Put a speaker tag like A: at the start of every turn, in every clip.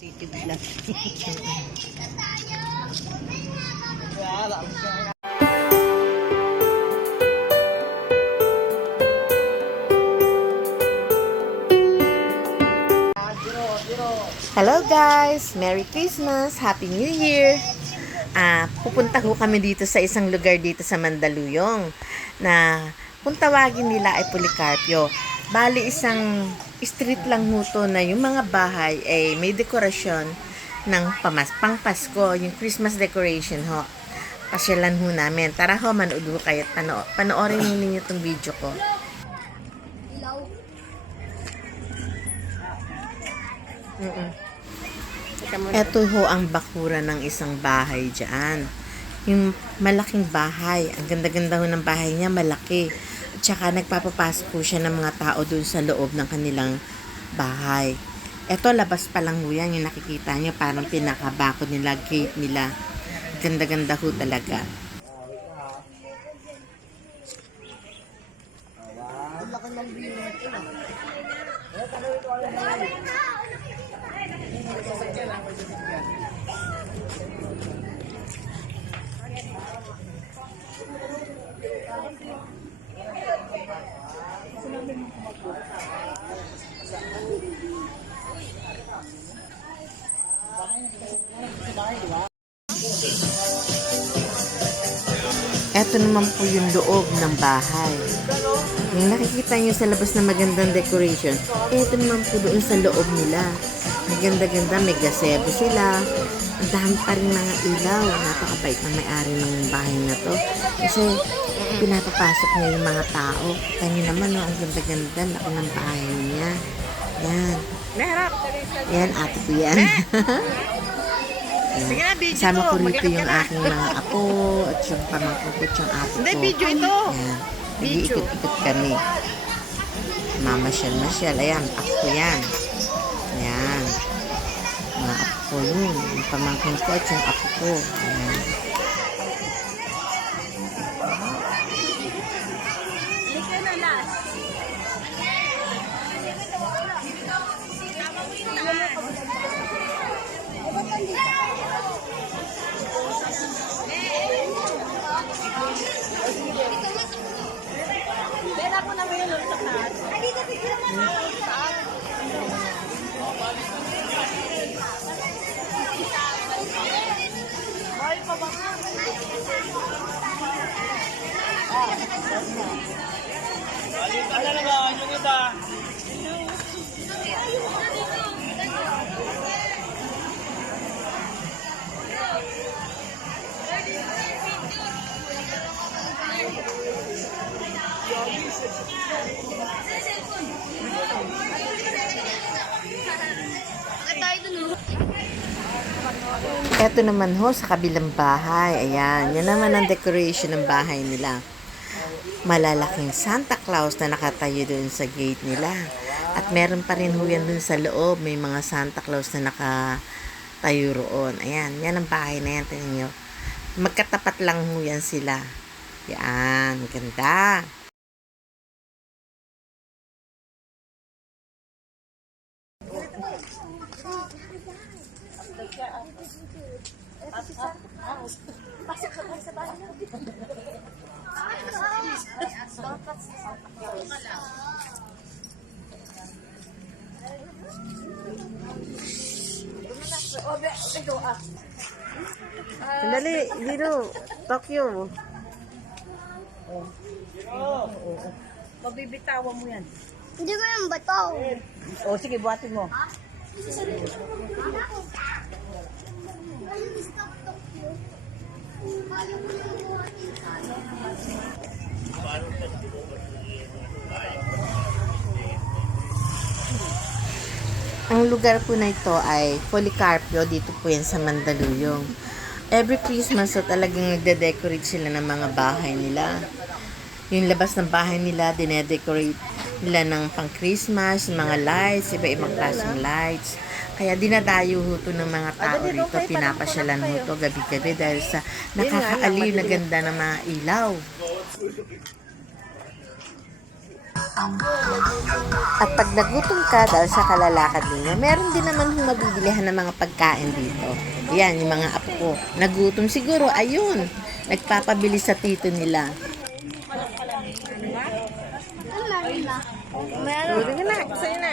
A: Native lang. Hello guys! Merry Christmas! Happy New Year! Ah, pupunta ho kami dito sa isang lugar dito sa Mandaluyong na kung tawagin nila ay Policarpio. Bali isang street lang ho to na yung mga bahay ay may dekorasyon ng pamas pang Pasko, yung Christmas decoration ho. Pasyalan ho namin. Tara ho, manood ho kayo at pano panoorin ho ninyo itong video ko. Mm-mm. Ito ho ang bakura ng isang bahay dyan. Yung malaking bahay. Ang ganda-ganda ho ng bahay niya, malaki. At saka nagpapapasok po siya ng mga tao dun sa loob ng kanilang bahay. Ito, labas pa lang ho yan. Yung nakikita niyo, parang pinakabako nila, gate nila. Ganda-ganda ho talaga. Ito naman po yung loob ng bahay. Yung nakikita nyo sa labas na magandang decoration, ito naman po doon sa loob nila. Ang ganda-ganda, may gazebo sila. Ang dami pa rin mga ilaw. Napakabait ng may-ari ng bahay na to. Kasi pinapapasok niya yung mga tao. Kanya naman, no, ang ganda-ganda, ng bahay niya. Yan. Ate ko yan. Kasama
B: to.
A: ko rito yung aking mga apo at yung pamangkin ko at yung ate ko.
B: Hindi, video ito.
A: Ayan. Nag-iikot-ikot kami. Mamasyal-masyal. Ayan, apo ko yan. Ayan. Mga apo ko yun. Yung pamangkin ko at yung apo ko. Ayan. Ito naman ho sa kabilang bahay. Ayan. Yan naman ang decoration ng bahay nila. Malalaking Santa Claus na nakatayo doon sa gate nila. At meron pa rin ho yan doon sa loob. May mga Santa Claus na nakatayo roon. Ayan. Yan ang bahay na yan. Tingnan nyo. Magkatapat lang ho yan sila. Yan. Ganda. Sandali. Dito. Tokyo.
B: Mabibitawan mo yan.
C: Hindi ko yung bato.
B: O, sige, buhatin mo.
A: Ang lugar po na ito ay Policarpio, dito po yan sa Mandaluyong. Every Christmas, so talagang nagde-decorate sila ng mga bahay nila. Yung labas ng bahay nila, dinedecorate nila ng pang Christmas, mga lights, iba-ibang klaseng lights. Kaya dinadayo ho to ng mga tao rito, pinapasyalan ho to gabi-gabi dahil sa nakakaaliw na ganda ng mga ilaw. At pag nagutom ka dahil sa kalalakad ninyo, meron din naman hong mabibilihan ng mga pagkain dito. Yan, yung mga apo ko. Nagutom siguro, ayun. Nagpapabili sa tito nila. Meron. Uri na, sa'yo na.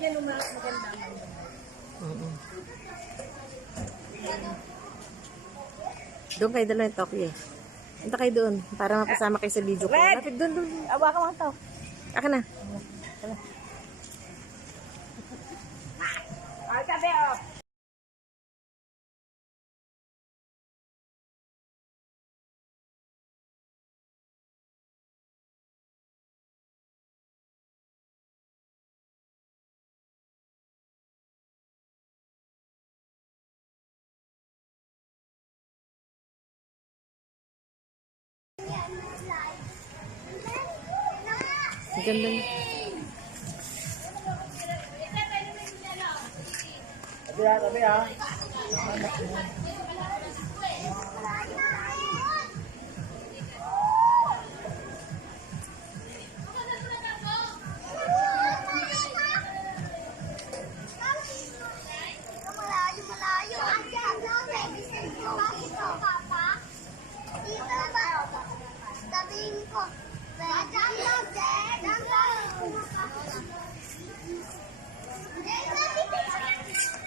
B: yung mga maganda.
A: Doon kayo dalawa yung Tokyo. Punta kayo doon para mapasama kayo sa video ko. Lapit doon, doon.
B: Awa ka mga tao.
A: Aka na.
B: Ay,
A: ganda niya.
C: Tabi ha, tabi ha.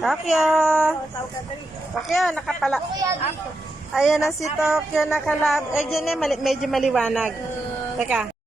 A: Tokyo! Tokyo, nakapala. Ayan na si Tokyo, nakalab. Eh, dyan eh, medyo maliwanag. Teka.